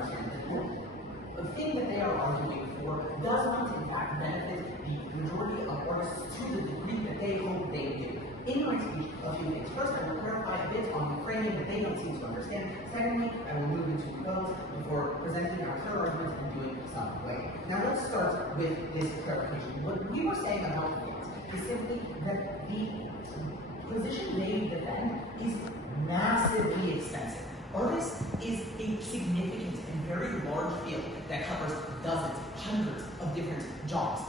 understand that the thing that they are arguing for does not in fact benefit the majority of artists to the degree that they hope they do. In my speech, a few things. First, I will clarify a bit on the framing that they don't seem to understand. Secondly, I will move into those before presenting our third argument and doing some way. Now let's start with this clarification. What we were saying about things is simply that the position they defend is massively expensive. Artists is a significant and very large field that covers dozens, hundreds of different jobs,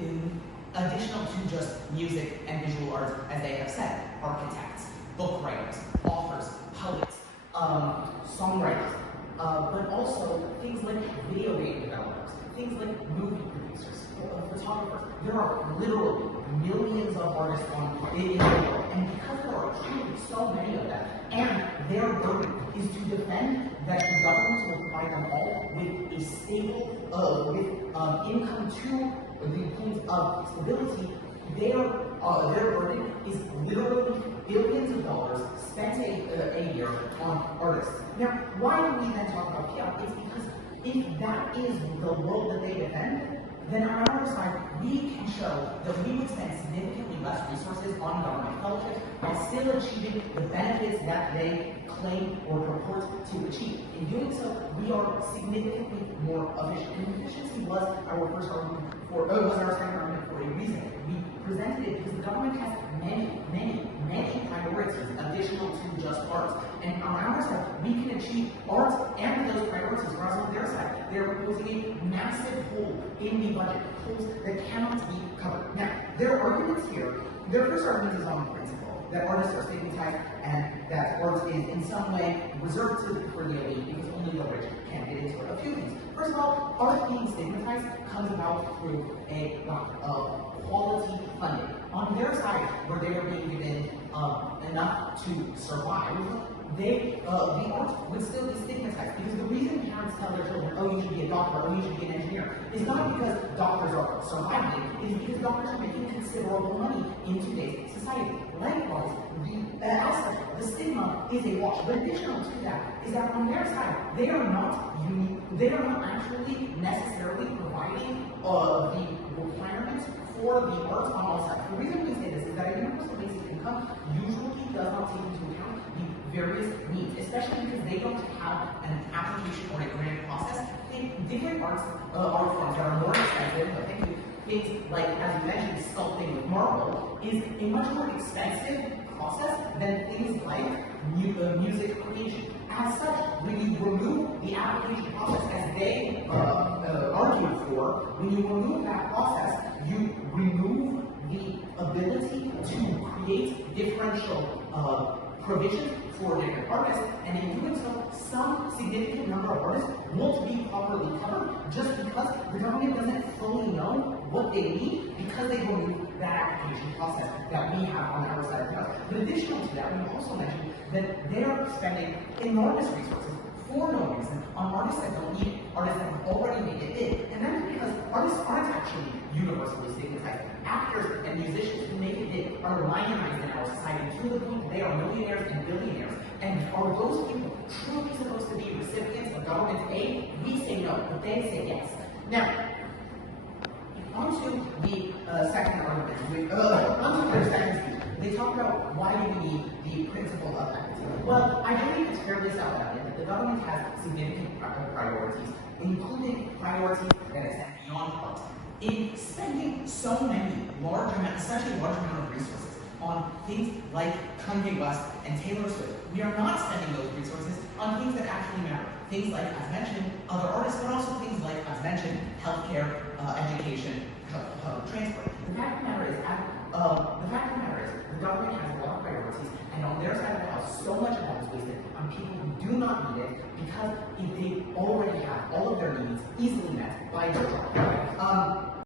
in additional to just music and visual arts, as they have said, architects, book writers, authors, poets, songwriters, but also things like video game developers, things like movie producers, photographers. There are literally millions of artists in the world, and because there are truly so many of them, and their burden is to defend that the government will provide them all with a stable, income to the point of stability, their burden is literally billions of dollars spent a year on artists. Now, why do we then talk about PR? It's because if that is the world that they defend, then on our side, we can show that we would spend significantly less resources on government fellowships while still achieving the benefits that they claim or purport to achieve. In doing so, we are significantly more efficient. And efficiency was our first argument was our second argument for a reason. We presented it because the government has many priorities additional to just arts. And on our side, we can achieve arts and those priorities, whereas on their side, they're proposing a massive hole in the budget, holes that cannot be covered. Now, their arguments here, their first argument is on principle, that artists are stigmatized and that art is in some way reserved for the elite because only the rich can get into it. A few things. First of all, art being stigmatized comes about through a lack of quality funding. On their side, where they are being given enough to survive, the art would still be stigmatized. Because the reason parents tell their children, oh, you should be a doctor, oh, you should be an engineer, is not because doctors are surviving, it is because doctors are making considerable money in today's society. Likewise, the stigma is a wash. But additional to that is that on their side, they are not actually necessarily providing the requirements for the arts on all sides. The reason we say this is that a universal basic income usually does not take into account the various needs, especially because they don't have an application or a grant process. Different art forms that are more expensive, but things like, as you mentioned, sculpting with marble is a much more expensive process than things like music creation. As such, when you remove the application process as they argue for, when you remove that process, you remove the ability to create differential provisions for different artists, and in doing so, some significant number of artists won't be properly covered just because the government doesn't fully know what they need because they remove that application process that we have on our side of the house. But additional to that, we also mentioned that they're spending enormous resources for no reason on artists that don't need it, artists that have already made it big. And that's because artists aren't actually universally stigmatized. Actors and musicians who make it big are lionized in our society to the point that they are millionaires and billionaires. And are those people truly supposed to be recipients of government aid? We say no, but they say yes. Now, on to the second argument. On to their second speech. They talk about why do we need the principle of equity. Well, I believe it's fairly self-evident that the government has significant priorities, including priorities that extend beyond art. In spending so many such a large amount of resources on things like Kanye West and Taylor Swift, we are not spending those resources on things that actually matter. Things like, as mentioned, other artists, but also things like, as mentioned, healthcare, education, transport. The fact of the matter is, the government has a lot of priorities, and on their side of the house, so much of that is wasted on people who do not need it because they already have all of their needs easily met by their job.